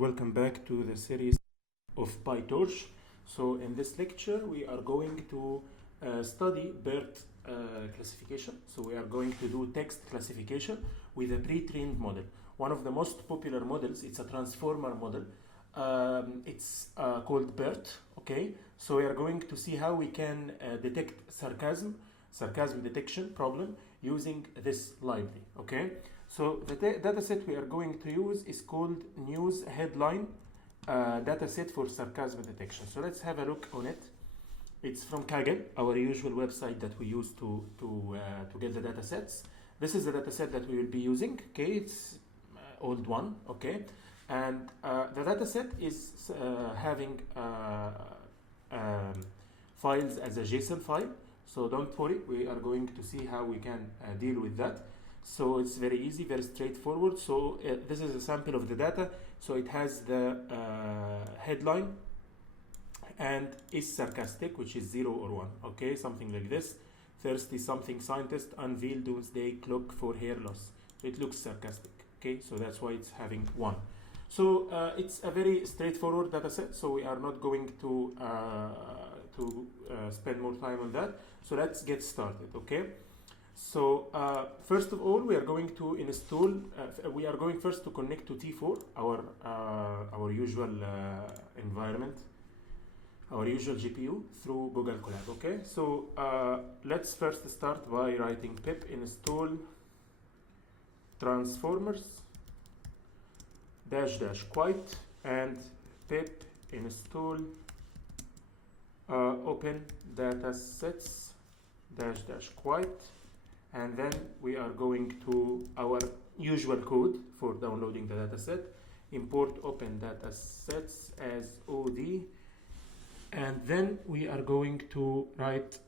Welcome back to the series of PyTorch. So in this lecture we are going to study BERT classification. So we are going to do text classification with a pre-trained model. One of the most popular models, it's a transformer model. It's called BERT, okay? So we are going to see how we can detect sarcasm detection problem using this library, okay? So the dataset we are going to use is called News Headline Dataset for Sarcasm Detection. So let's have a look on it. It's from Kaggle, our usual website that we use to get the datasets. This is the dataset that we will be using. Okay, it's old one. Okay, and the dataset is having files as a JSON file. So don't worry, we are going to see how we can deal with that. So it's very easy, very straightforward. So this is a sample of the data. So it has the headline and is sarcastic, which is 0 or 1. Okay, something like this. Thirsty something scientist unveil doomsday clock for hair loss. It looks sarcastic. Okay, so that's why it's having 1. So it's a very straightforward data set. So we are not going to spend more time on that. So let's get started. Okay. So first of all, we are going to install. We are going first to connect to T4, our usual environment, our usual GPU through Google Colab. Okay. So let's first start by writing pip install transformers -- quite and pip install open datasets -- quite. And then we are going to our usual code for downloading the dataset. Import open datasets as OD. And then we are going to write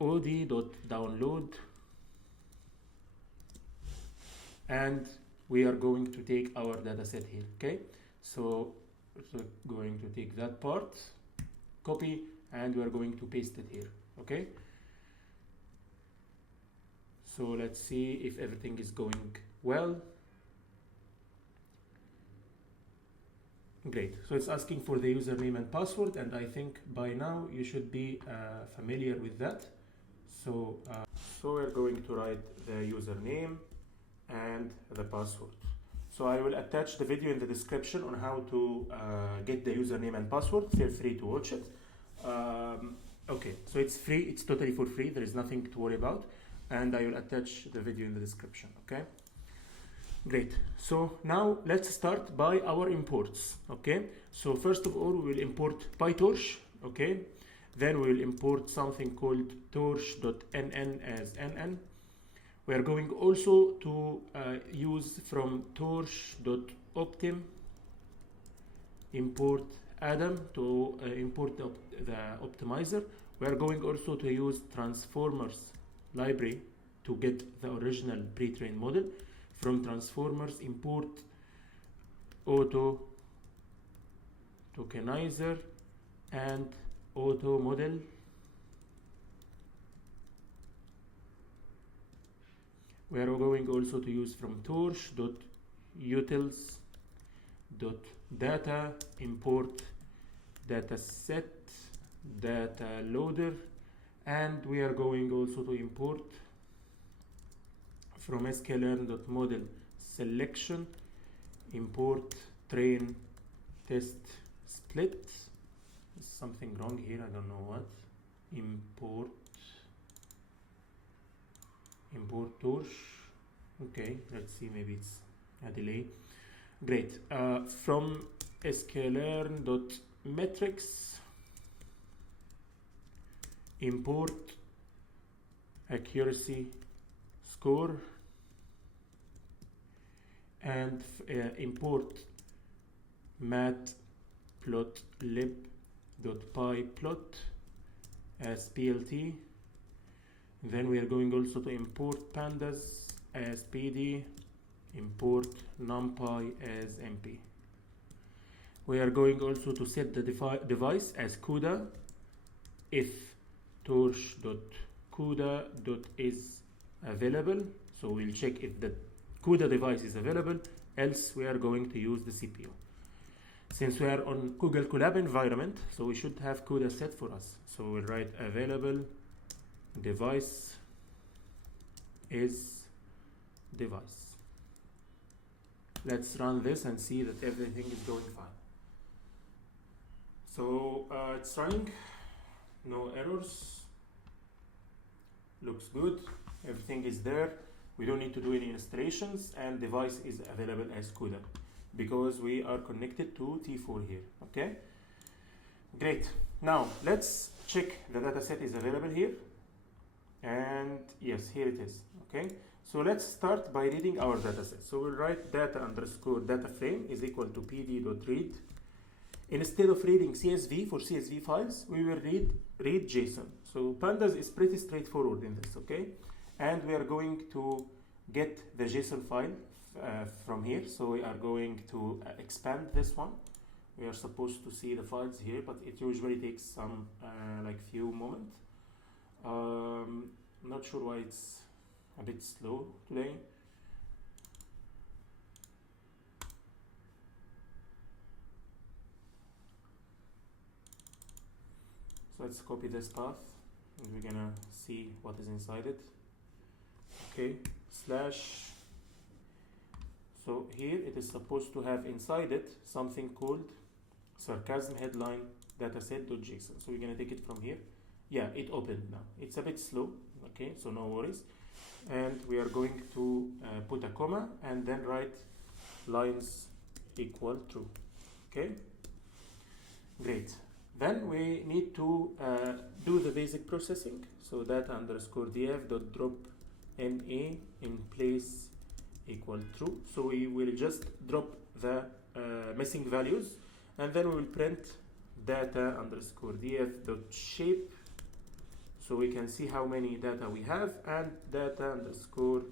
od.download. And we are going to take our dataset here. Okay. So we're going to take that part, copy, and we are going to paste it here. Okay. So let's see if everything is going well. Great. So it's asking for the username and password, and I think by now you should be familiar with that. So we're going to write the username and the password. So I will attach the video in the description on how to get the username and password. Feel free to watch it. Okay, so it's free. It's totally for free. There is nothing to worry about. And I will attach the video in the description. Okay, great. So now let's start by our imports. Okay, so first of all we will import PyTorch. Okay, then we will import something called torch.nn as nn. We are going also to use from torch.optim import Adam to import the optimizer. We are going also to use transformers library to get the original pre-trained model. From transformers import auto tokenizer and auto model. We are going also to use from torch.utils.data import dataset data loader. And we are going also to import from sklearn.model selection import train test split. There's something wrong here, I don't know what. Import torch. Okay, let's see, maybe it's a delay. Great. From sklearn.metrics import accuracy score and import matplotlib.pyplot as plt. Then we are going also to import pandas as pd, import numpy as mp. We are going also to set the device as CUDA if torch.cuda.is available. So we'll check if the CUDA device is available, else we are going to use the CPU. Since we are on Google Colab environment, so we should have Dataset for us. So we'll write available device is device. Let's run this and see that everything is going fine. So it's running, no errors, looks good, everything is there. We don't need to do any installations, and device is available as CUDA because we are connected to T4 here. Okay, great. Now let's check the dataset is available here, and yes, here it is. Okay, so let's start by reading our dataset. So we'll write data frame is equal to pd.read. Instead of reading CSV for CSV files, we will read JSON. So pandas is pretty straightforward in this. Okay, and we are going to get the JSON file from here. So we are going to expand this one. We are supposed to see the files here, but it usually takes some like few moments. Not sure why it's a bit slow today. So let's copy this path, and we're gonna see what is inside it. Okay, slash. So here it is supposed to have inside it something called sarcasm headline dataset.json. So we're gonna take it from here. Yeah, it opened now. It's a bit slow. Okay, so no worries. And we are going to put a comma and then write lines equal true. Okay, great. Then we need to do the basic processing. So data underscore df dot drop NA in place equal true. So we will just drop the missing values, and then we will print data underscore df dot shape, so we can see how many data we have, and data underscore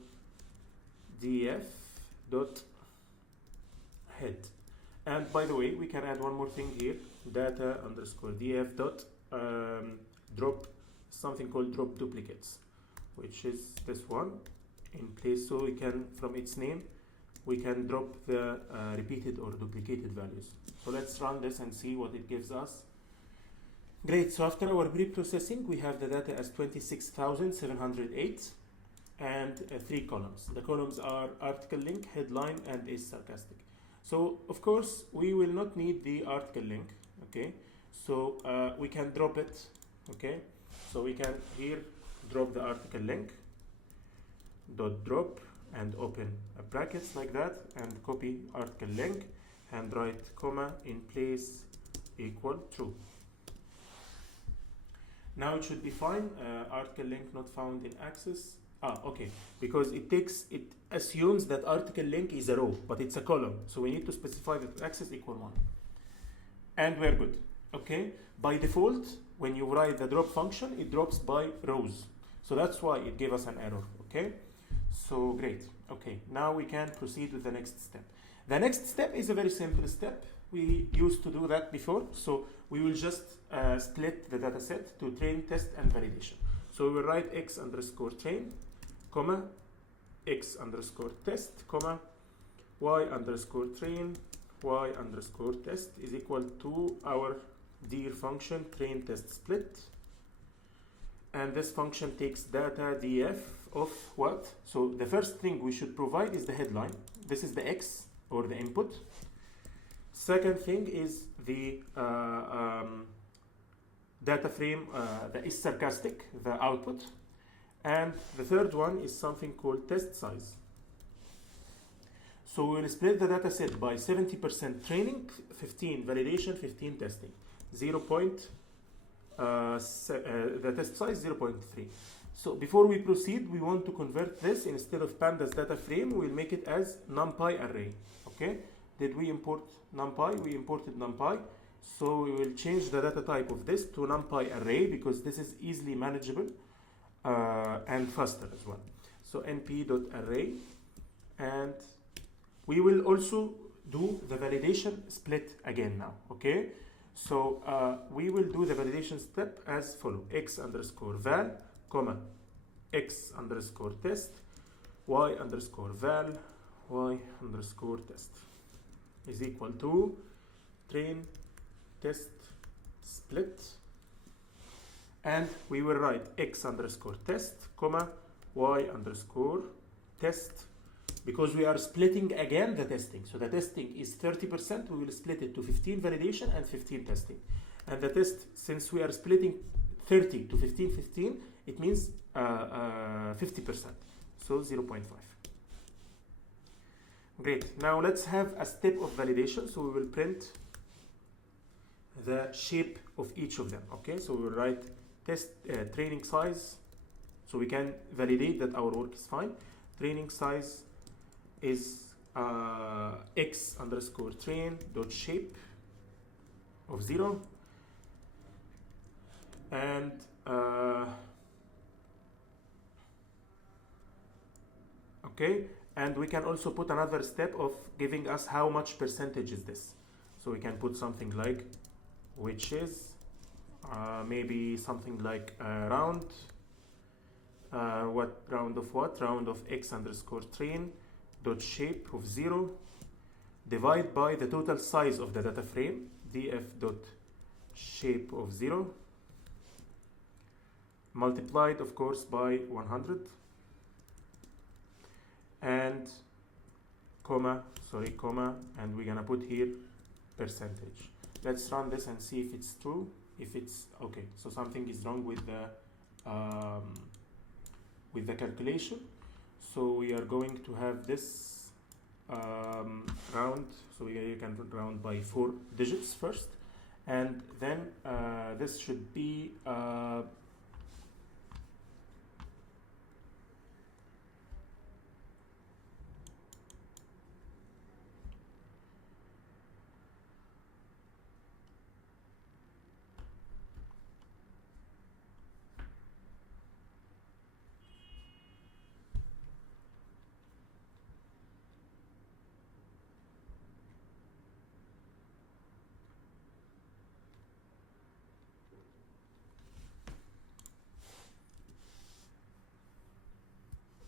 df dot head. And by the way, we can add one more thing here, data underscore df dot drop something called drop duplicates, which is this one in place. So we can, from its name, we can drop the repeated or duplicated values. So let's run this and see what it gives us. Great. So after our pre-processing, we have the data as 26,708 and 3 columns. The columns are article link, headline, and is sarcastic. So of course we will not need the article link. Okay, so we can drop it. Okay, so we can here drop the article link dot drop and open a brackets like that, and copy article link and write comma in place equal true. Now it should be fine. Article link not found in access. Okay, because it assumes that article link is a row, but it's a column. So we need to specify that access equal 1. And we're good. Okay, by default, when you write the drop function, it drops by rows. So that's why it gave us an error. Okay, so great. Okay, now we can proceed with the next step. The next step is a very simple step. We used to do that before. So we will just split the data set to train, test, and validation. So we will write x underscore train, comma, x underscore test, comma, y underscore train, y underscore test is equal to our dir function train test split. And this function takes data df of what? So the first thing we should provide is the headline. This is the x, or the input. Second thing is the data frame that is sarcastic, the output. And the third one is something called test size. So we'll split the data set by 70% training, 15 validation, 15 testing. The test size 0.3. So before we proceed, we want to convert this. Instead of pandas data frame, we'll make it as numpy array. Okay, did we import numpy? We imported numpy. So we will change the data type of this to numpy array, because this is easily manageable and faster as well. So np.array, and we will also do the validation split again now. Okay, so we will do the validation step as follow: x underscore val, comma, x underscore test, y underscore val, y underscore test is equal to train test split, and we will write x underscore test, comma, y underscore test, because we are splitting again the testing. So the testing is 30%, we will split it to 15 validation and 15 testing. And the test, since we are splitting 30 to 15, 15, it means 50%, so 0.5. Great, now let's have a step of validation. So we will print the shape of each of them, okay? So we will write test training size, so we can validate that our work is fine. Training size is x underscore train dot shape of 0, and okay, and we can also put another step of giving us how much percentage is this. So we can put something like, which is maybe something like round, what round of what? Round of x underscore train dot shape of 0 divide by the total size of the data frame, df dot shape of 0, multiplied of course by 100, and comma, and we're gonna put here percentage. Let's run this and see if it's true. If it's okay, so something is wrong with the calculation. So we are going to have this round, so you can round by 4 digits first, and then this should be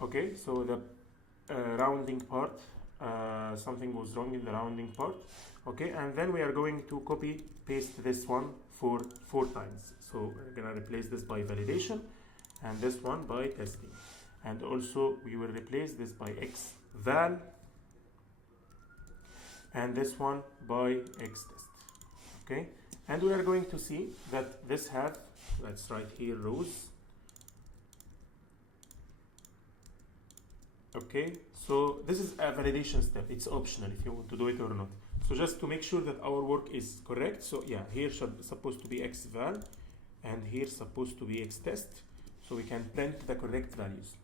okay, so the rounding part, something was wrong in the rounding part, okay, and then we are going to copy paste this one for 4 times. So we're gonna replace this by validation, and this one by testing, and also we will replace this by x val, and this one by x test, okay, and we are going to see that this have, let's write here rows. Okay, so this is a validation step. It's optional if you want to do it or not. So just to make sure that our work is correct. So yeah, here supposed to be x val, and here supposed to be x test. So we can print the correct values.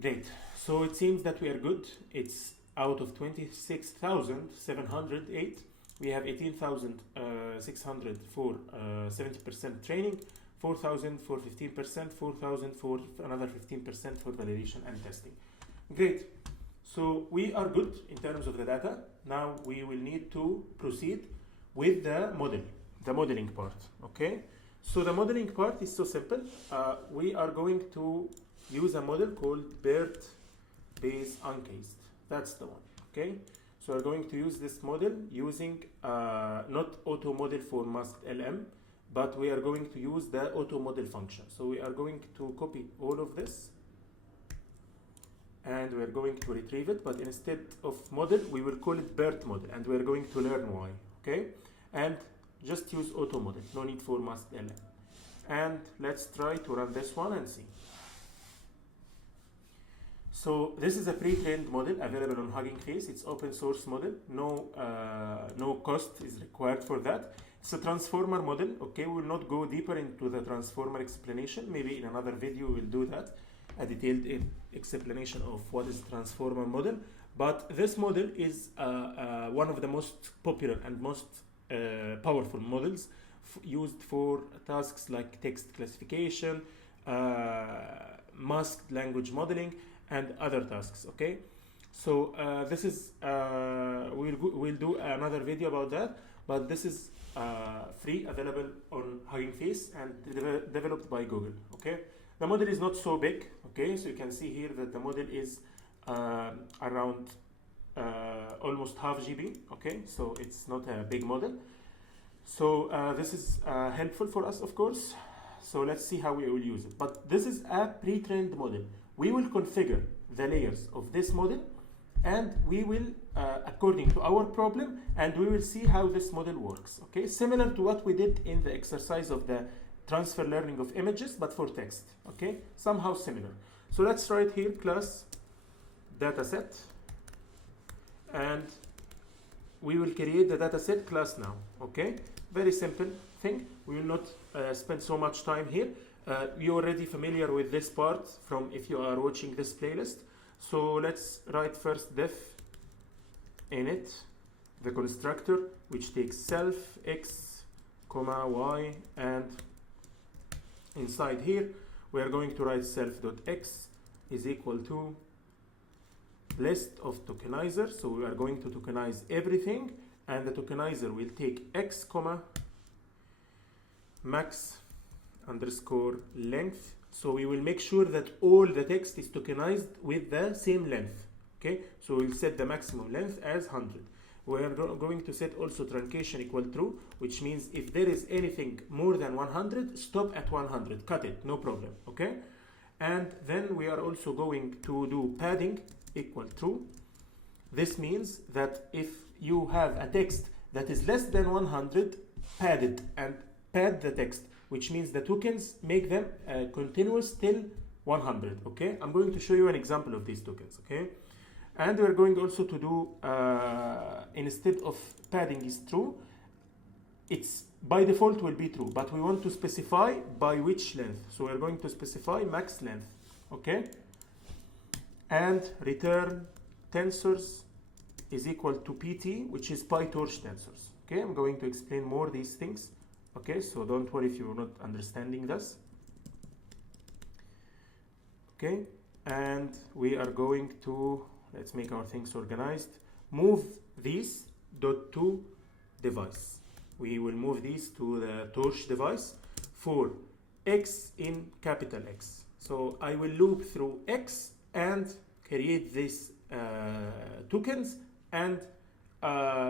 Great. So it seems that we are good. It's out of 26,708. We have 18,600 for 70% training, 4,000 for 15%, 4,000 for another 15% for validation and testing. Great. So we are good in terms of the data. Now we will need to proceed with the model, the modeling part. Okay. So the modeling part is so simple. We are going to use a model called BERT base uncased. That's the one. Okay. So we're going to use this model using not auto model for masked LM, but we are going to use the auto model function. So we are going to copy all of this, and we are going to retrieve it, but instead of model, we will call it BERT model, and we are going to learn why, okay? And just use auto model, no need for masked LM. And let's try to run this one and see. So this is a pre-trained model available on Hugging Face. It's open source model, no cost is required for that. It's a transformer model, okay? We will not go deeper into the transformer explanation. Maybe in another video we will do that, a detailed explanation of what is transformer model. But this model is one of the most popular and most powerful models used for tasks like text classification, masked language modeling, and other tasks, okay? So this is, we'll do another video about that, but this is free, available on Hugging Face, and developed by Google, okay? The model is not so big, okay? So you can see here that the model is around almost half GB, okay? So it's not a big model. So this is helpful for us, of course. So let's see how we will use it. But this is a pre-trained model. We will configure the layers of this model, and we will, according to our problem, and we will see how this model works, okay? Similar to what we did in the exercise of the transfer learning of images, but for text, okay? Somehow similar. So let's write here class dataset, and we will create the dataset class now, okay? Very simple thing. We will not spend so much time here. You're already familiar with this part from if you are watching this playlist. So let's write first def init, the constructor, which takes self, x, comma, y, and inside here, we are going to write self.x is equal to list of tokenizer. So we are going to tokenize everything, and the tokenizer will take x, comma, max underscore length. So we will make sure that all the text is tokenized with the same length, okay? So we'll set the maximum length as 100. We are going to set also truncation equal true, which means if there is anything more than 100, stop at 100, cut it, no problem, okay? And then we are also going to do padding equal true. This means that if you have a text that is less than 100, pad it and pad the text, which means the tokens make them continuous till 100, okay? I'm going to show you an example of these tokens, okay? And we're going also to do, instead of padding is true, it's by default will be true, but we want to specify by which length. So we're going to specify max length, okay? And return tensors is equal to pt, which is PyTorch tensors, okay? I'm going to explain more these things. Okay, so don't worry if you're not understanding this. Okay, and we are going to, let's make our things organized, move these dot to device. We will move these to the torch device for x in capital X. So I will loop through x and create these tokens and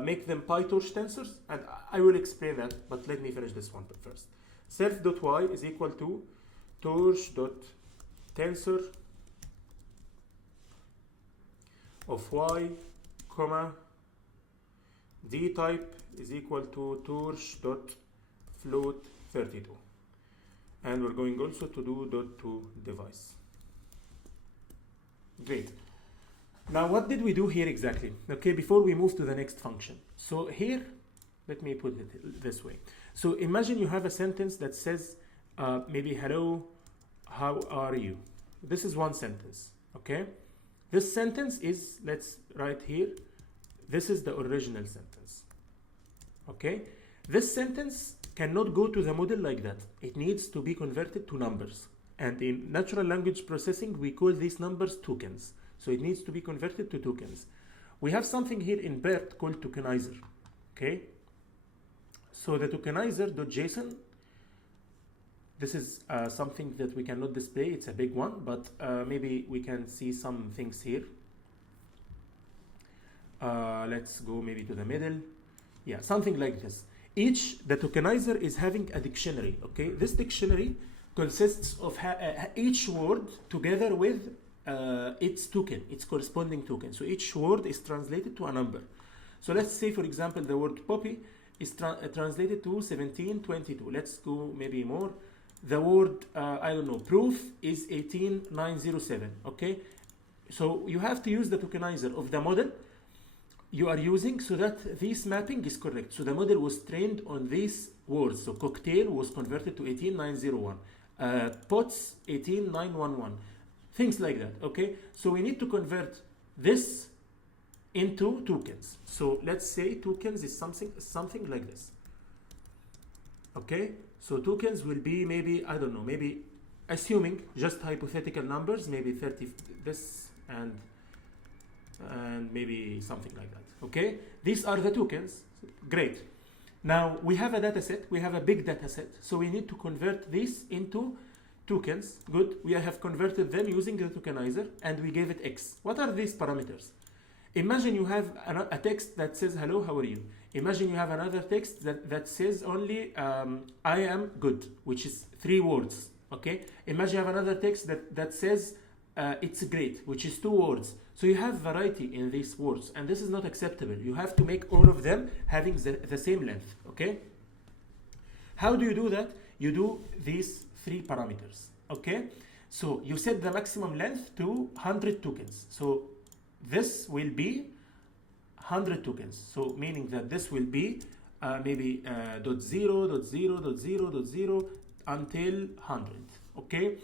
make them PyTorch tensors, and I will explain that, but let me finish this one first. Self.y is equal to torch.tensor of y, comma, d type is equal to torch.float32. And we're going also to do dot to device. Great. Now, what did we do here exactly? Okay, before we move to the next function. So here, let me put it this way. So imagine you have a sentence that says, maybe, hello, how are you? This is one sentence, okay? This sentence is, let's write here, this is the original sentence, okay? This sentence cannot go to the model like that. It needs to be converted to numbers. And in natural language processing, we call these numbers tokens. So it needs to be converted to tokens. We have something here in BERT called tokenizer, okay? So the tokenizer.json, this is something that we cannot display. It's a big one, but maybe we can see some things here. Let's go maybe to the middle. Yeah, something like this. The tokenizer is having a dictionary, okay? This dictionary consists of each word together with its token, its corresponding token. So each word is translated to a number. So let's say, for example, the word poppy is translated to 1722. Let's go maybe more. The word, I don't know, proof is 18907, okay? So you have to use the tokenizer of the model you are using so that this mapping is correct. So the model was trained on these words. So cocktail was converted to 18901. Pots, 18911. Things like that, okay? So we need to convert this into tokens. So let's say tokens is something like this, okay? So tokens will be maybe, I don't know, maybe assuming just hypothetical numbers, maybe 30 this and maybe something like that, okay? These are the tokens. Great. Now we have a data set, we have a big data set, so we need to convert this into tokens. Good. We have converted them using the tokenizer and we gave it x. What are these parameters? Imagine you have a text that says, hello, how are you? Imagine you have another text that says only, I am good, which is 3 words, okay? Imagine you have another text that says, it's great, which is 2 words. So you have variety in these words, and this is not acceptable. You have to make all of them having the same length, okay? How do you do that? You do these 3 parameters, okay? So you set the maximum length to 100 tokens. So this will be 100 tokens. So meaning that this will be maybe dot 0, dot 0, dot 0, dot 0 until 100, okay?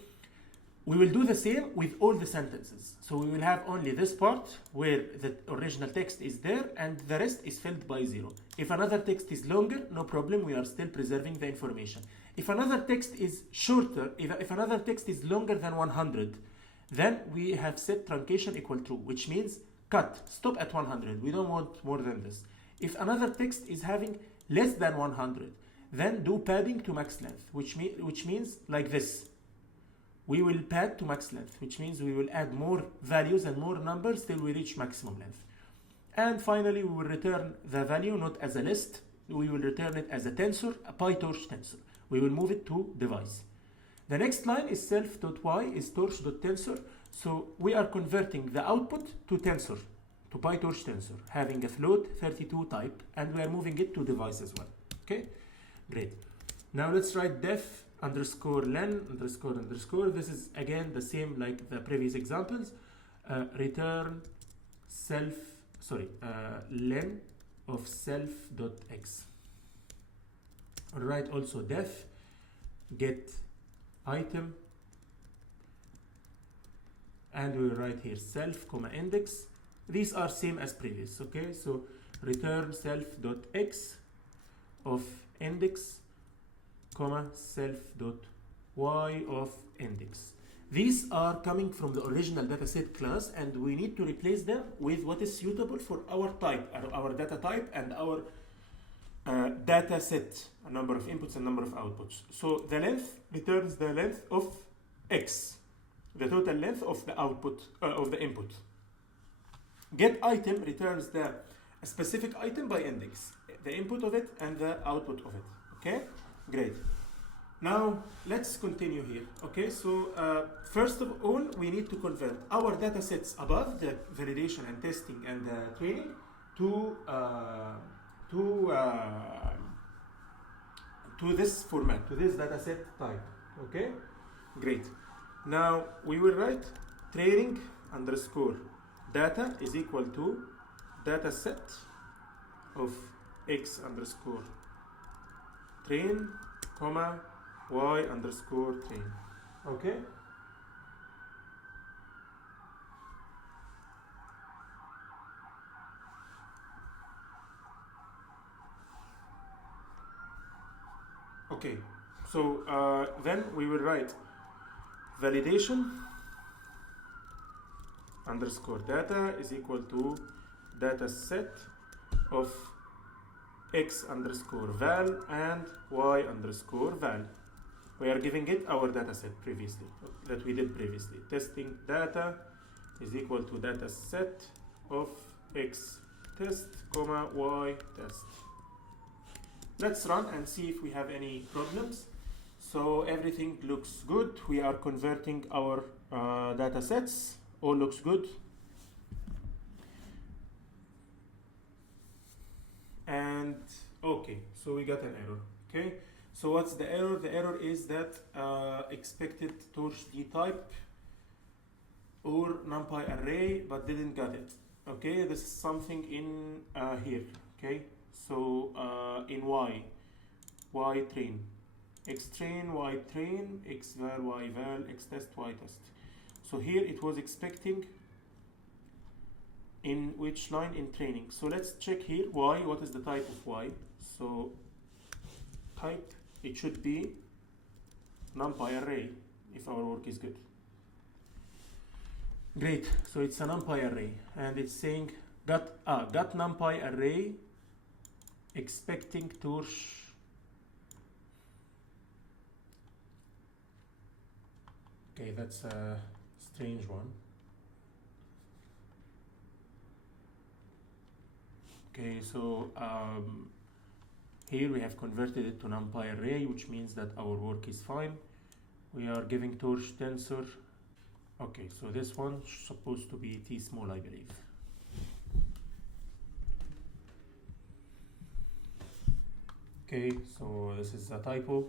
We will do the same with all the sentences. So we will have only this part where the original text is there and the rest is filled by 0. If another text is longer, no problem, we are still preserving the information. If another text is shorter, if another text is longer than 100, then we have set truncation equal true, which means cut, stop at 100. We don't want more than this. If another text is having less than 100, then do padding to max length, which means like this. We will pad to max length, which means we will add more values and more numbers till we reach maximum length. And finally, we will return the value not as a list, we will return it as a tensor, a PyTorch tensor. We will move it to device. The next line is self.y is torch.tensor. So we are converting the output to tensor, to PyTorch tensor, having a float 32 type, and we are moving it to device as well. Okay, great. Now let's write def underscore len underscore underscore. This is again the same like the previous examples. Return len of self.x. All right, also def get item, and we will write here self comma index. These are same as previous, okay? So return self.x of index comma self.y of index. These are coming from the original dataset class, and we need to replace them with what is suitable for our type, our data type, and our data set, a number of inputs and number of outputs. So the length returns the length of x, the total length of the output of the input. Get item returns the specific item by index, the input of it and the output of it. Okay, great. Now let's continue here. Okay, so first of all, we need to convert our data sets above the validation and testing and the training to this format, to this dataset type. Okay, great. Now we will write training underscore data is equal to dataset of x underscore train comma y underscore train. Okay. Okay, so then we will write validation underscore data is equal to data set of x underscore val and y underscore val. We are giving it our data set previously, that we did previously. Testing data is equal to data set of x test comma y test. Let's run and see if we have any problems. So everything looks good. We are converting our data sets. All looks good. And okay, so we got an error. Okay, so what's the error? The error is that expected torch d type or numpy array, but didn't get it. Okay, this is something in here. Okay, so in y train, x train, y train, x val, y val, x test, y test. So here it was expecting in which line? In training. So let's check here y. What is the type of y? So type, it should be numpy array if our work is good. Great. So it's a numpy array, and it's saying got numpy array expecting torch. Okay, that's a strange one. Okay, so here we have converted it to NumPy array, which means that our work is fine. We are giving torch tensor. Okay, so this one is supposed to be T small, I believe. Okay, so this is a typo.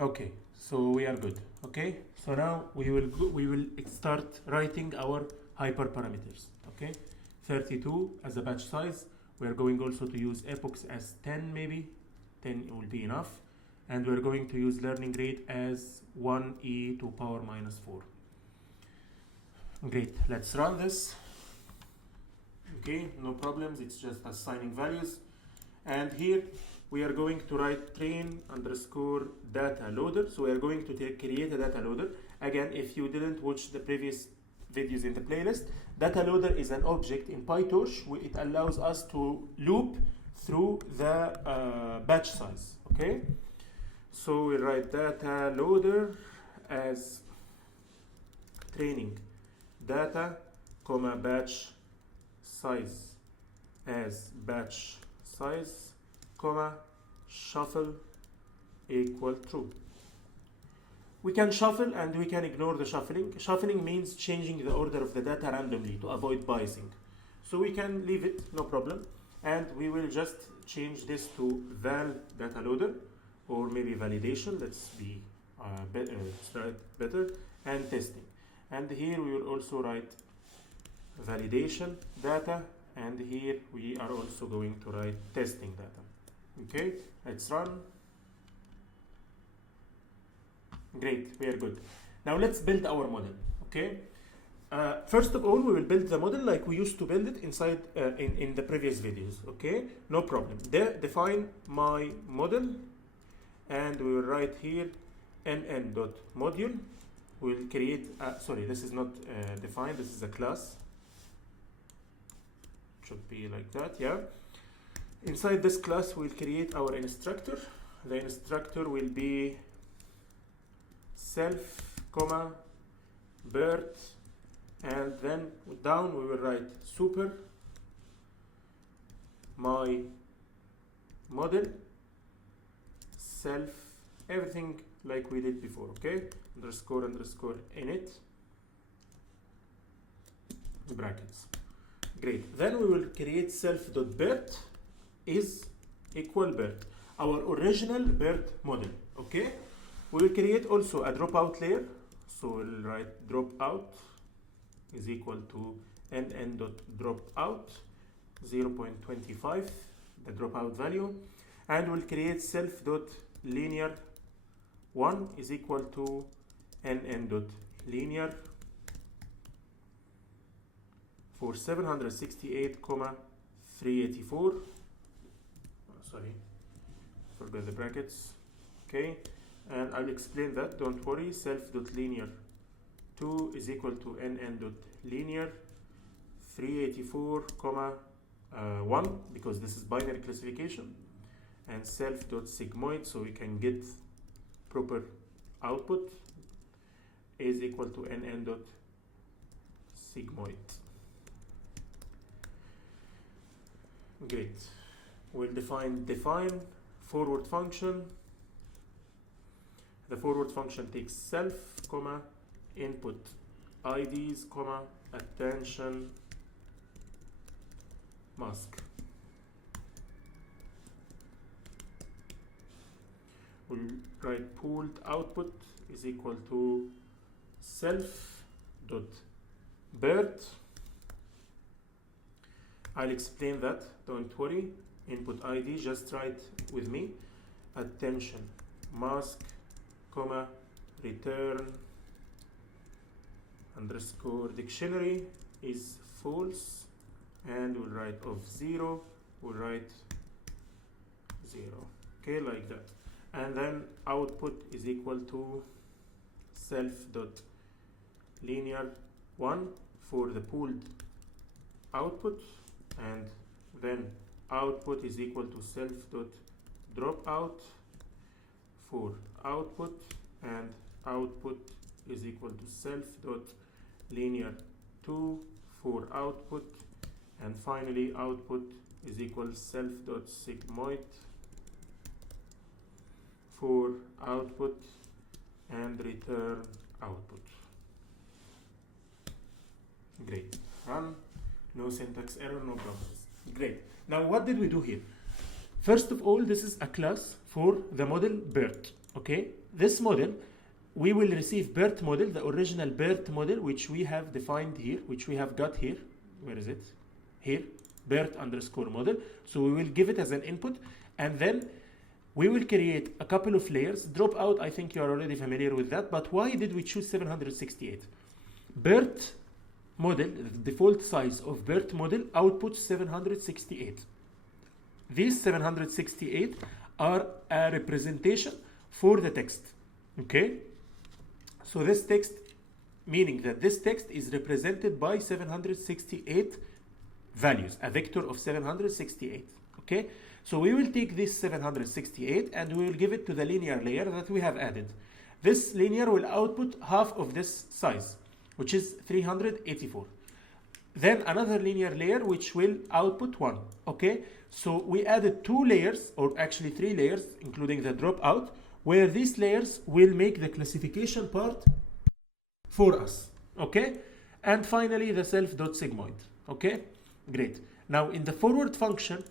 Okay, so we are good. Okay, so now we will start writing our hyperparameters. Okay, 32 as a batch size. We are going also to use epochs as 10, maybe 10 will be enough, and we're going to use learning rate as 1e to power minus 4. Great, let's run this. Okay, no problems, it's just assigning values. And here we are going to write train underscore data loader. So we are going to create a data loader. Again, if you didn't watch the previous videos in the playlist, data loader is an object in PyTorch where it allows us to loop through the batch size. Okay, so we write data loader as training data, comma batch size as batch size, comma shuffle equal true. We can shuffle and we can ignore the shuffling. Shuffling means changing the order of the data randomly to avoid biasing. So we can leave it, no problem. And we will just change this to val data loader, or maybe validation, let's be better, and testing. And here we will also write validation data, and here we are also going to write testing data. Okay, let's run. Great, we are good. Now let's build our model. Okay, first of all, we will build the model like we used to build it inside in the previous videos. Okay, no problem. Define my model, and we will write here mn.module. We'll create, sorry, this is not defined, this is a class. Should be like that, yeah. Inside this class, we'll create our instructor. The instructor will be self, comma, BERT, and then down we will write super, my model, self, everything like we did before, okay? Underscore init, brackets. Great. Then we will create self.BERT is equal BERT, our original BERT model, okay? We will create also a dropout layer. So we'll write dropout is equal to nn.dropout 0.25, the dropout value, and we'll create self.linear 1 is equal to nn.linear for 768,384. Sorry, forgot the brackets. Okay, and I'll explain that, don't worry. Self.linear 2 is equal to nn.linear 384,1 because this is binary classification, and self.sigmoid, so we can get proper output, is equal to nn.sigmoid. Great. We'll define forward function. The forward function takes self, comma, input IDs, comma, attention mask. We'll write pooled output is equal to self dot BERT. I'll explain that, don't worry. Input ID, just write with me. Attention mask, comma, return underscore dictionary is false, and we'll write of 0, we'll write 0. Okay, like that. And then output is equal to self dot linear 1 for the pooled output, and then output is equal to self dot dropout for output, and output is equal to self dot linear 2 for output, and finally output is equal self dot sigmoid for output, and return output. Great. Run. No syntax error, no problems. Great. Now what did we do here? First of all, this is a class for the model BERT. Okay? This model, we will receive BERT model, the original BERT model, which we have defined here, which we have got here. Where is it? Here. BERT underscore model. So we will give it as an input, and then we will create a couple of layers. Dropout, I think you are already familiar with that, but why did we choose 768? BERT model, the default size of BERT model outputs 768. These 768 are a representation for the text. Okay? So this text, meaning that this text is represented by 768 values, a vector of 768. Okay? So we will take this 768 and we will give it to the linear layer that we have added. This linear will output half of this size, which is 384. Then another linear layer which will output 1. Okay? So we added 2 layers, or actually 3 layers, including the dropout, where these layers will make the classification part for us. Okay? And finally the self.sigmoid. Okay? Great. Now in the forward function,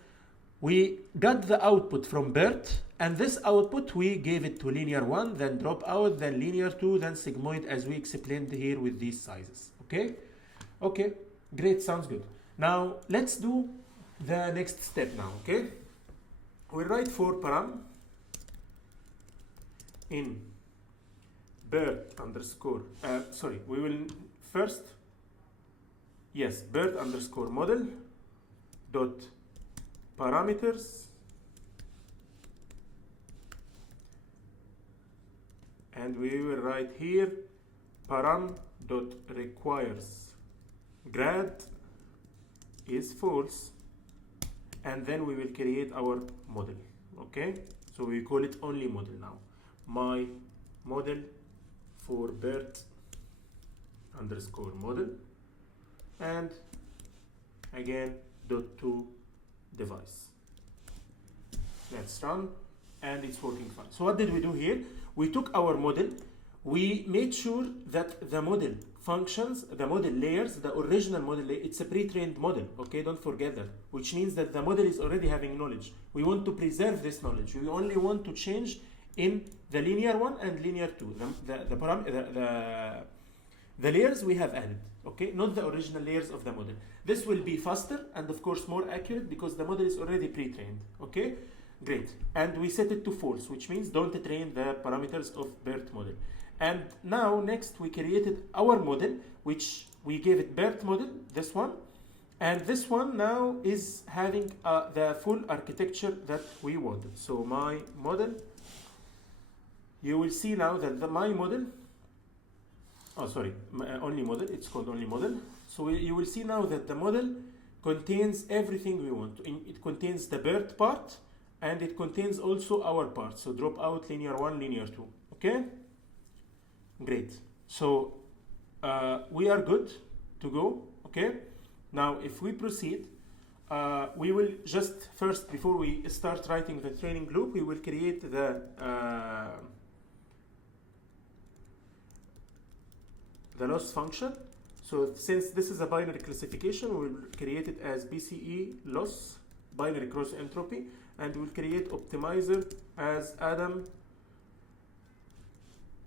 we got the output from BERT, and this output we gave it to linear 1, then dropout, then linear 2, then sigmoid, as we explained here with these sizes. Okay? Okay, great, sounds good. Now let's do the next step now. Okay? We write for param in BERT underscore, we will first, yes, BERT underscore model dot parameters, and we will write here param dot requires grad is false, and then we will create our model. Okay, so we call it only model now. My model for BERT underscore model, and again dot to device. Let's run, and it's working fine. So what did we do here? We took our model, we made sure that the model functions, the model layers, the original model layer, it's a pre-trained model, okay, don't forget that, which means that the model is already having knowledge. We want to preserve this knowledge. We only want to change in the linear 1 and linear 2, the layers we have added, okay, not the original layers of the model. This will be faster and of course more accurate because the model is already pre-trained. Okay, great. And we set it to false, which means don't train the parameters of BERT model. And now next we created our model, which we gave it BERT model, this one, and this one now is having the full architecture that we wanted. So my model, you will see now that my model, only model, it's called only model. So you will see now that the model contains everything we want. It contains the BERT part, and it contains also our part. So drop out linear 1, linear 2. Okay? Great. So we are good to go. Okay? Now if we proceed, we will just first, before we start writing the training loop, we will create the loss function. So since this is a binary classification, we will create it as BCE loss, binary cross entropy, and we'll create optimizer as Adam,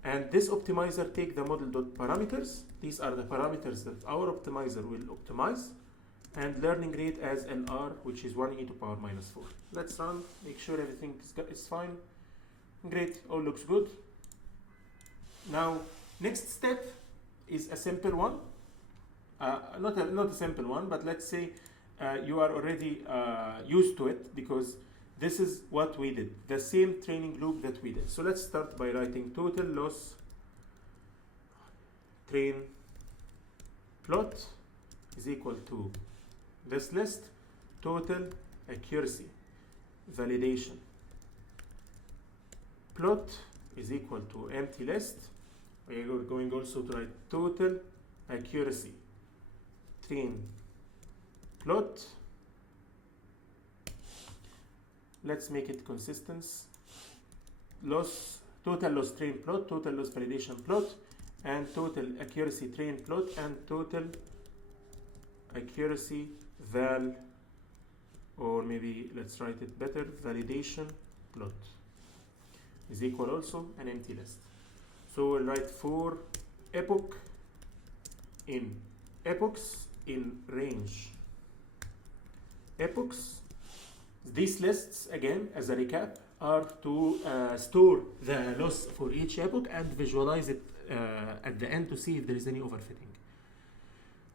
and this optimizer take the model.parameters. These are the parameters that our optimizer will optimize, and learning rate as LR, which is 1e to power minus 4. Let's run, make sure everything is fine. Great, all looks good. Now next step is a simple one. Not a simple one, but let's say you are already used to it because this is what we did, the same training loop that we did. So let's start by writing total loss train plot is equal to this list, total accuracy validation plot is equal to empty list. We are going also to write total accuracy train plot. Let's make it consistent. Total loss train plot, total loss validation plot, and total accuracy train plot, and total accuracy val, or maybe let's write it better, validation plot is equal also an empty list. So we'll write for epochs in range epochs. These lists, again, as a recap, are to store the loss for each epoch and visualize it at the end to see if there is any overfitting.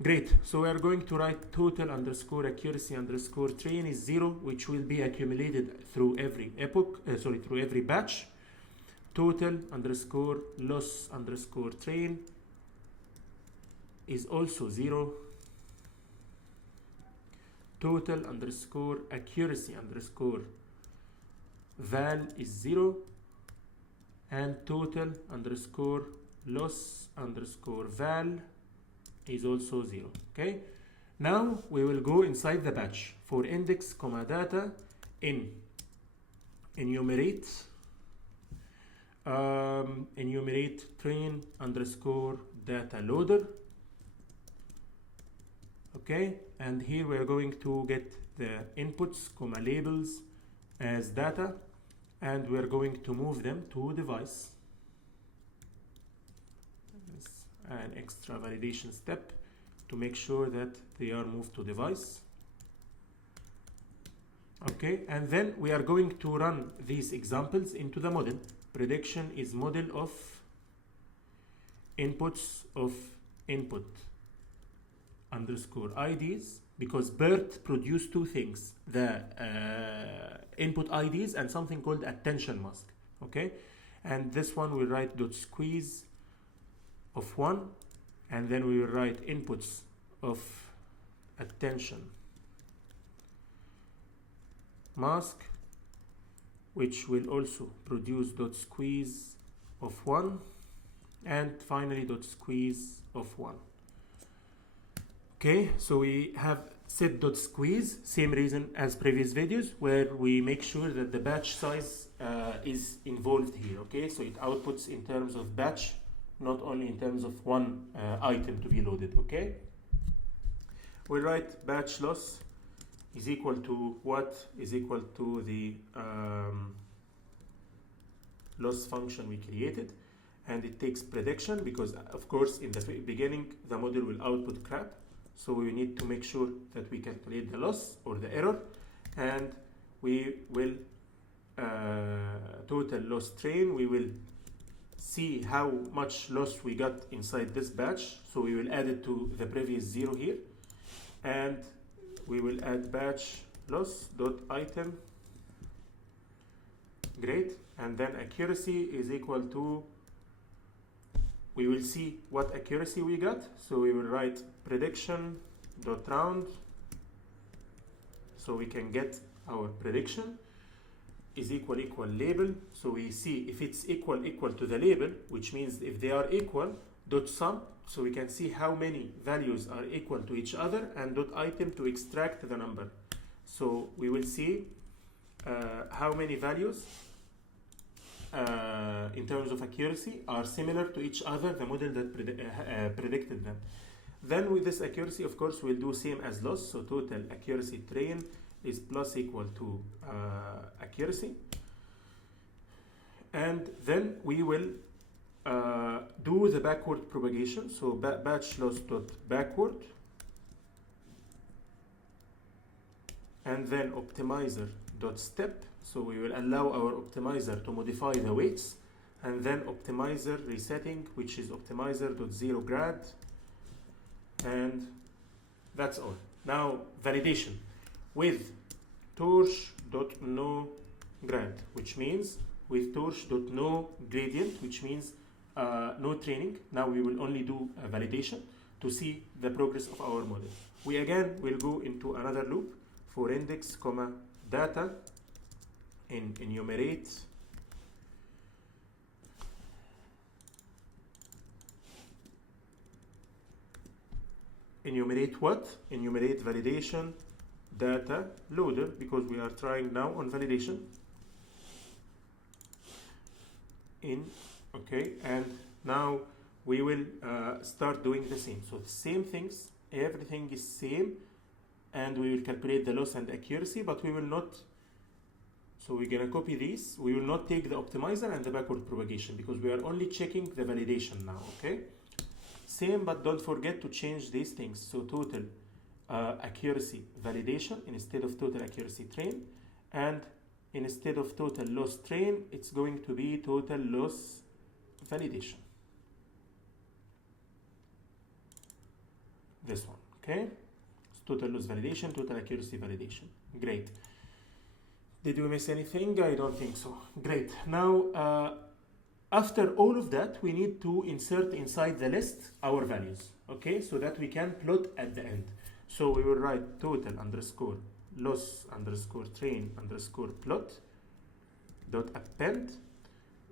Great. So we are going to write total underscore accuracy underscore train is 0, which will be accumulated through every epoch, through every batch. Total underscore loss underscore train is also 0. Total underscore accuracy underscore val is 0, and total underscore loss underscore val is also 0. Okay, now we will go inside the batch for index comma data in enumerate train underscore data loader. Okay, and here we are going to get the inputs comma labels as data, and we are going to move them to device. It's an extra validation step to make sure that they are moved to device. Okay, and then we are going to run these examples into the model. Prediction is model of inputs of input underscore IDs, because BERT produced two things, the input IDs and something called attention mask. Okay, and this one we write dot squeeze of 1, and then we will write inputs of attention mask, which will also produce dot squeeze of 1, and finally dot squeeze of 1. Okay, so we have set dot squeeze, same reason as previous videos, where we make sure that the batch size is involved here. Okay, so it outputs in terms of batch, not only in terms of one item to be loaded. Okay, we write batch loss is equal to what? Is equal to the loss function we created, and it takes prediction, because of course in the beginning the model will output crap. So we need to make sure that we calculate the loss or the error, and we will total loss train. We will see how much loss we got inside this batch. So we will add it to the previous 0 here, and we will add batch loss dot item. Great, and then accuracy is equal to, we will see what accuracy we got. So we will write prediction dot round, so we can get our prediction is equal label. So we see if it's equal to the label, which means if they are equal, dot sum, so we can see how many values are equal to each other, and dot item to extract the number. So we will see how many values in terms of accuracy are similar to each other, the model that predicted them. Then with this accuracy, of course, we'll do same as loss. So total accuracy train is plus equal to accuracy. And then we will do the backward propagation. So batch loss dot backward, and then optimizer dot step. So we will allow our optimizer to modify the weights, and then optimizer resetting, which is optimizer dot 0 grad, and that's all. Now validation with torch dot no grad, which means with torch dot no gradient, which means no training. Now we will only do a validation to see the progress of our model. We again will go into another loop for index comma data in enumerate enumerate what? Enumerate validation data loader, because we are trying now on validation. Okay, and now we will start doing the same. So the same things, everything is same, and we will calculate the loss and accuracy, but we will not. So we're gonna copy these. We will not take the optimizer and the backward propagation because we are only checking the validation now. Okay, same, but don't forget to change these things. So total accuracy validation instead of total accuracy train, and instead of total loss train, it's going to be total loss validation. This one, okay? So total loss validation, total accuracy validation. Great. Did we miss anything? I don't think so. Great. Now, after all of that, we need to insert inside the list our values, okay? So that we can plot at the end. So we will write total underscore loss underscore train underscore plot dot append.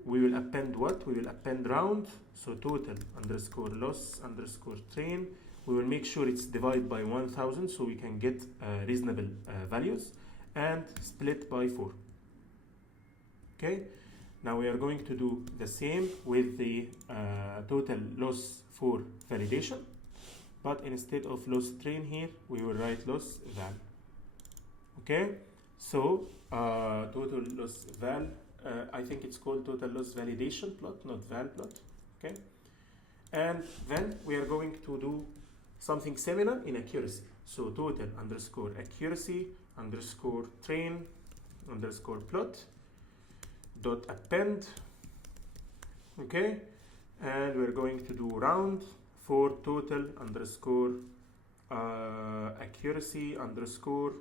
We will append what? We will append round. So total underscore loss underscore train. We will make sure it's divided by 1000 so we can get reasonable values, and split by 4. Okay. Now we are going to do the same with the total loss for validation, but instead of loss train here, we will write loss val. Okay, so total loss val, I think it's called total loss validation plot, not val plot. Okay, and then we are going to do something similar in accuracy. So total underscore accuracy underscore train underscore plot dot append. Okay, and we're going to do round for total underscore accuracy underscore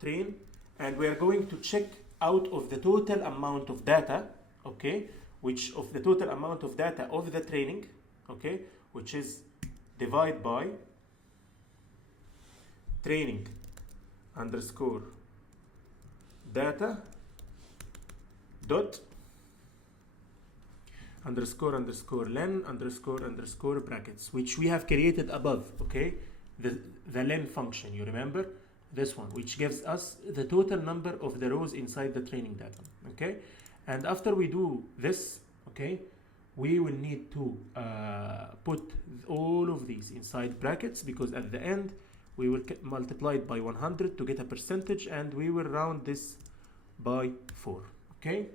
train, and we are going to check out of the total amount of data, okay, which of the total amount of data of the training, okay, which is divide by training underscore data dot underscore underscore len underscore underscore brackets, which we have created above, okay, the len function, you remember this one, which gives us the total number of the rows inside the training data. Okay, and after we do this, okay, we will need to put all of these inside brackets, because at the end we will multiply it by 100 to get a percentage, and we will round this by 4. Okay,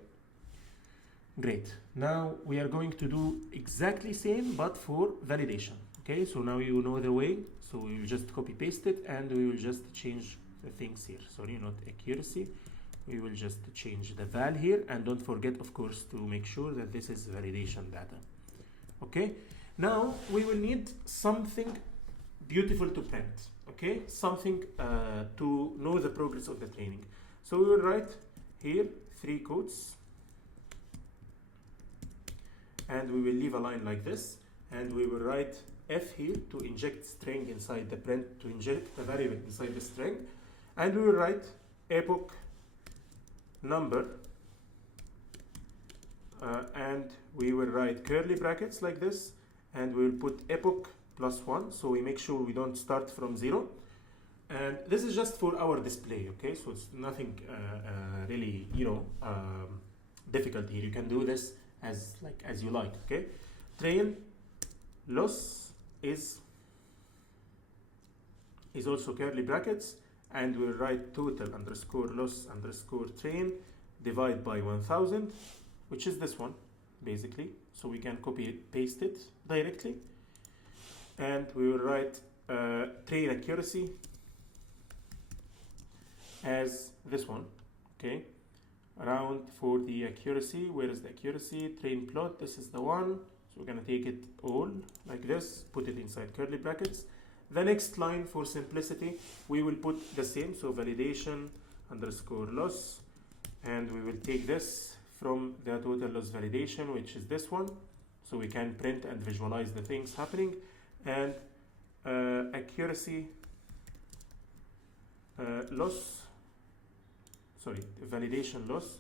great. Now we are going to do exactly same but for validation. Okay, so now you know the way, so we will just copy paste it, and we will just change the things here. Sorry, not accuracy, we will just change the val here, and don't forget of course to make sure that this is validation data. Okay, now we will need something beautiful to print, okay, something to know the progress of the training. So we will write here 3 quotes, and we will leave a line like this, and we will write f here to inject string inside the print, to inject the variable inside the string, and we will write epoch number, and we will write curly brackets like this, and we will put epoch +1, so we make sure we don't start from 0, and this is just for our display. Okay, so it's nothing really, you know, difficult here. You can do this as you like. Okay, train loss is also curly brackets, and we'll write total underscore loss underscore train divide by 1000, which is this one basically, so we can copy it, paste it directly, and we will write train accuracy as this one. Okay, round for the accuracy. Where is the accuracy? Train plot, this is the one. So we're going to take it all like this, put it inside curly brackets. The next line, for simplicity, we will put the same, so validation underscore loss, and we will take this from the total loss validation, which is this one, so we can print and visualize the things happening, and accuracy loss, sorry, validation loss,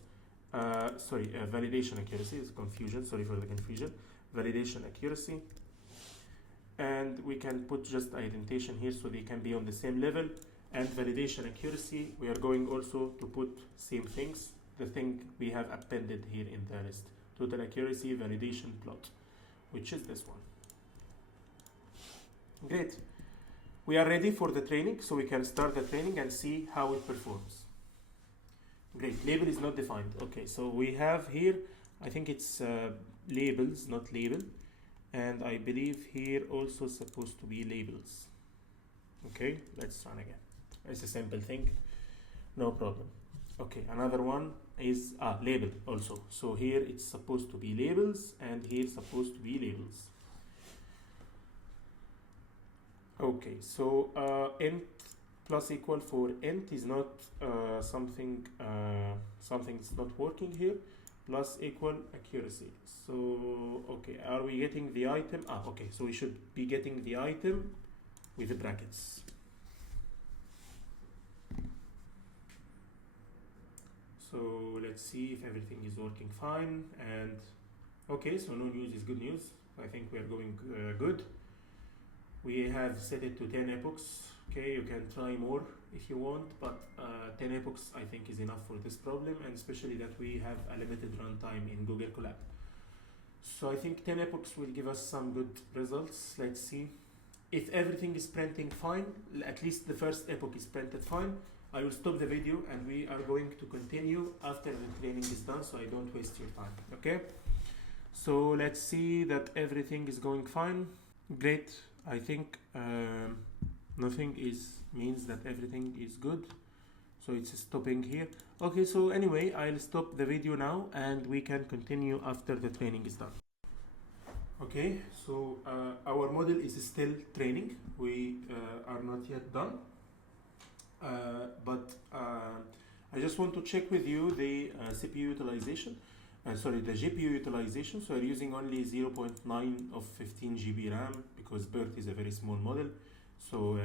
validation accuracy is confusion, sorry for the confusion. Validation accuracy and we can put just indentation here so they can be on the same level. And validation accuracy, we are going also to put same things, the thing we have appended here in the list. Total accuracy validation plot, which is this one. Great. We are ready for the training, so we can start the training and see how it performs. Great. Label is not defined. Okay, so we have here, I think it's labels, not label. And I believe here also supposed to be labels. Okay, let's run again. It's a simple thing, no problem. Okay, another one is label also. So here it's supposed to be labels, and here supposed to be labels. Okay, so int plus equal for int is not something's not working here. Plus equal accuracy. So okay, are we getting the item? Okay, so we should be getting the item with the brackets. So let's see if everything is working fine. And okay, so no news is good news. I think we are going good. We have set it to 10 epochs. Okay, you can try more if you want, but 10 epochs I think is enough for this problem, and especially that we have a limited runtime in Google Colab. So I think 10 epochs will give us some good results. Let's see. If everything is printing fine, at least the first epoch is printed fine, I will stop the video and we are going to continue after the training is done, so I don't waste your time. Okay, so let's see that everything is going fine. Great. I think nothing means that everything is good, so it's stopping here. Okay, so anyway, I'll stop the video now and we can continue after the training is done. Okay, so our model is still training. We are not yet done, but I just want to check with you the CPU utilization. The GPU utilization. So we're using only 0.9 of 15 GB RAM because BERT is a very small model. So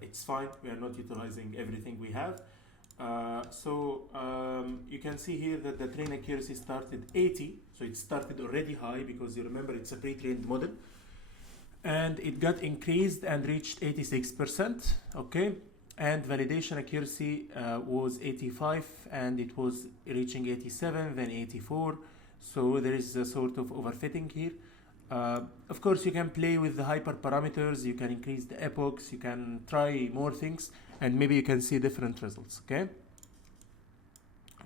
it's fine. We are not utilizing everything we have. You can see here that the train accuracy started 80. So it started already high because you remember it's a pre-trained model. And it got increased and reached 86%. Okay. And validation accuracy was 85 and it was reaching 87, then 84. So there is a sort of overfitting here. Of course, you can play with the hyperparameters, you can increase the epochs, you can try more things, and maybe you can see different results. Okay.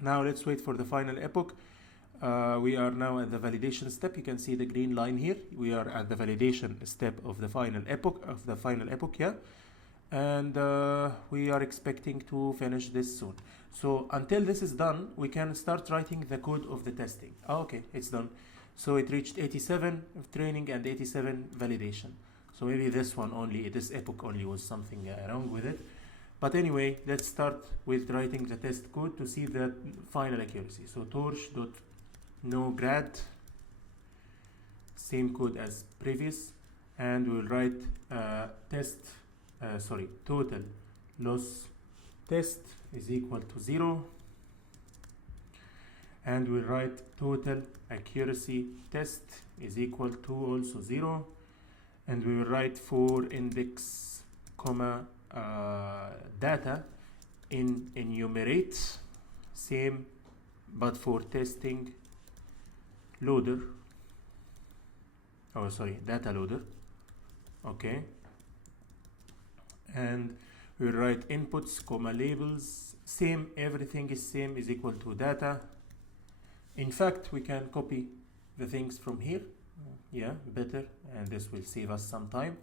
Now let's wait for the final epoch. We are now at the validation step. You can see the green line here. We are at the validation step of the final epoch. Yeah. And we are expecting to finish this soon. So until this is done, we can start writing the code of the testing. Okay, it's done. So it reached 87 of training and 87 validation. So maybe this epoch only was something wrong with it. But anyway, let's start with writing the test code to see the final accuracy. So torch.noGrad, same code as previous, and we'll write total loss test is equal to 0, and we'll write total accuracy test is equal to also 0, and we will write for index comma data in enumerate, same but for testing loader, data loader. Okay, and we'll write inputs comma labels, same, everything is same, is equal to data. In fact, we can copy the things from here, yeah, better, and this will save us some time.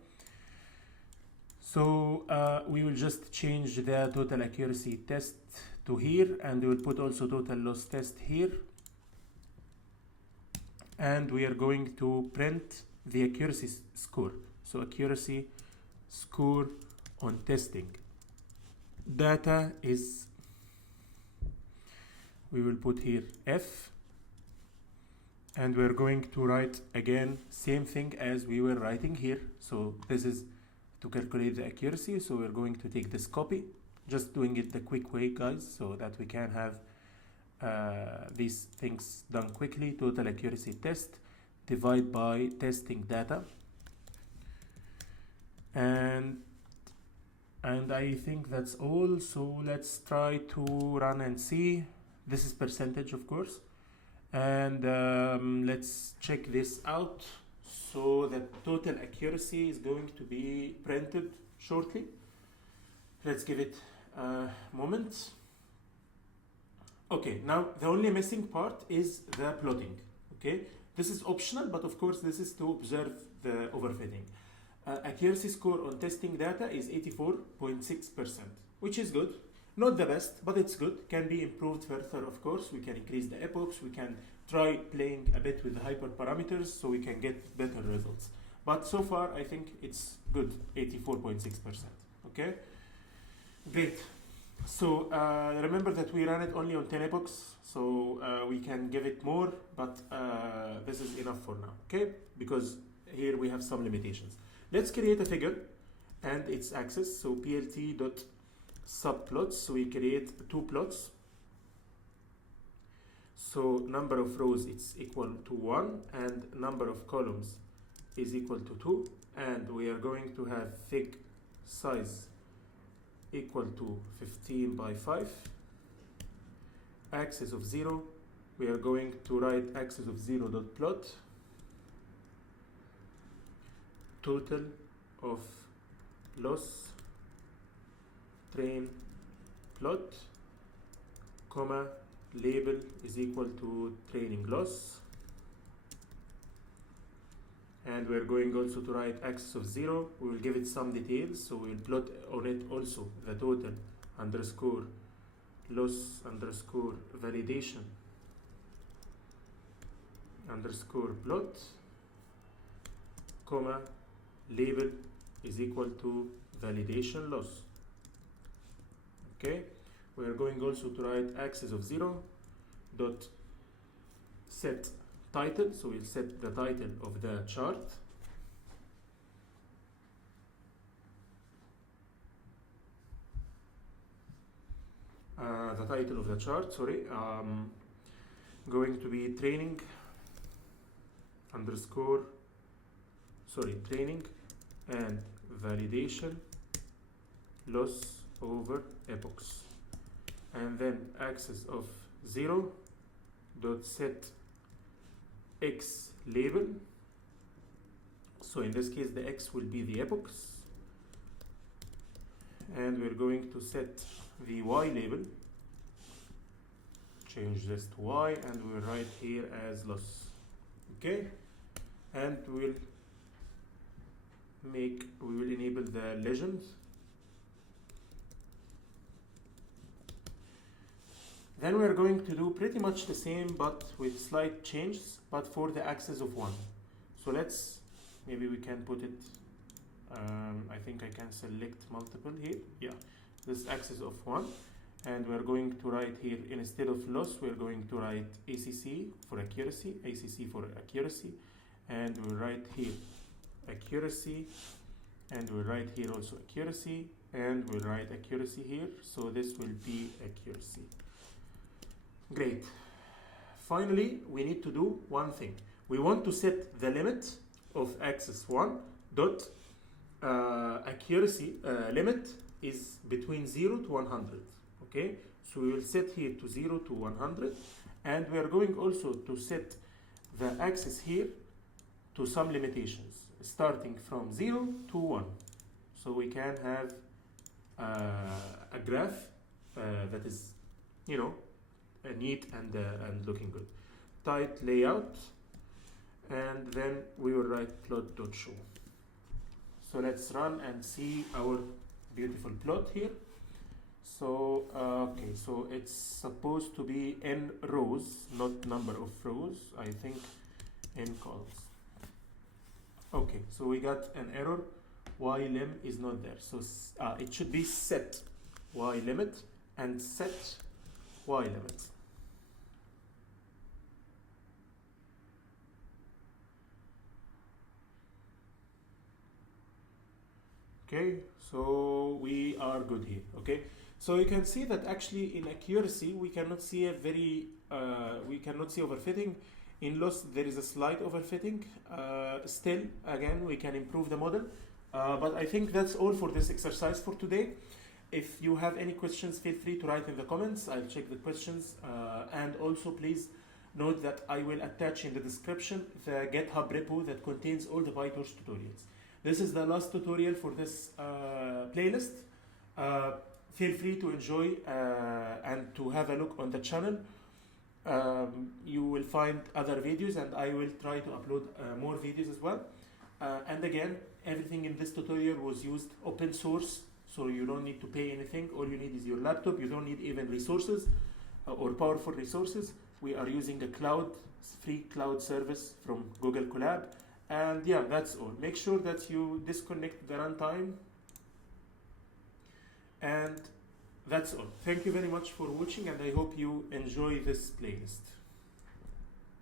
So we will just change the total accuracy test to here, and we will put also total loss test here, and we are going to print the accuracy score. So accuracy score on testing data is, we will put here F, and we're going to write again same thing as we were writing here. So this is to calculate the accuracy, so we're going to take this copy, just doing it the quick way, guys, so that we can have these things done quickly. Total accuracy test divide by testing data, and I think that's all. So let's try to run and see. This is percentage, of course, and let's check this out. So the total accuracy is going to be printed shortly. Let's give it a moment. Okay, now the only missing part is the plotting. Okay, this is optional, but of course this is to observe the overfitting. Accuracy score on testing data is 84.6%, which is good. Not the best, but it's good. Can be improved further, of course. We can increase the epochs. We can try playing a bit with the hyperparameters so we can get better results. But so far, I think it's good, 84.6%. Okay? Great. So remember that we ran it only on 10 epochs, so we can give it more, but this is enough for now, okay? Because here we have some limitations. Let's create a figure and its axis. So plt.subplots. So we create two plots. So number of rows is equal to 1 and number of columns is equal to 2, and we are going to have fig size equal to 15 by 5. Axis of 0, we are going to write axis of 0 dot plot total of loss train plot, comma, label is equal to training loss, and we're going also to write axis of 0. We will give it some details, so we'll plot on it also the total underscore loss underscore validation underscore plot, comma, label is equal to validation loss. Okay, we are going also to write axis of 0 dot set title, so we'll set the title of the chart, going to be training and validation loss over epochs, and then axis of 0 dot set x label. So in this case the x will be the epochs, and we're going to set the y label, change this to y, and we'll write here as loss. Okay, and we will enable the legend. Then we are going to do pretty much the same but with slight changes, but for the axis of 1. So maybe we can put it, I think I can select multiple here. Yeah, this axis of 1, and we're going to write here, instead of loss, we're going to write ACC for accuracy, and we'll write here accuracy, and we'll write here also accuracy, and we'll write accuracy here. So this will be accuracy. Great. Finally, we need to do one thing. We want to set the limit of axis 1 dot accuracy limit is between 0 to 100. Okay, so we will set here to 0 to 100, and we are going also to set the axis here to some limitations, starting from 0 to 1. So we can have a graph that is, neat and looking good. Tight layout, and then we will write plot.show. So let's run and see our beautiful plot here. So okay, so it's supposed to be n rows, not number of rows, I think n columns. Okay, so we got an error, ylim is not there, so it should be set y limit and set y limit. Okay, so we are good here. Okay, so you can see that actually in accuracy we cannot see overfitting. In loss there is a slight overfitting. Still, again, we can improve the model. But I think that's all for this exercise for today. If you have any questions, feel free to write in the comments. I'll check the questions. And also please note that I will attach in the description the GitHub repo that contains all the PyTorch tutorials. This is the last tutorial for this playlist. Feel free to enjoy and to have a look on the channel. You will find other videos, and I will try to upload more videos as well. And again, everything in this tutorial was used open source, so you don't need to pay anything. All you need is your laptop. You don't need even resources or powerful resources. We are using a free cloud service from Google Colab. And yeah, that's all. Make sure that you disconnect the runtime. And that's all. Thank you very much for watching, and I hope you enjoy this playlist.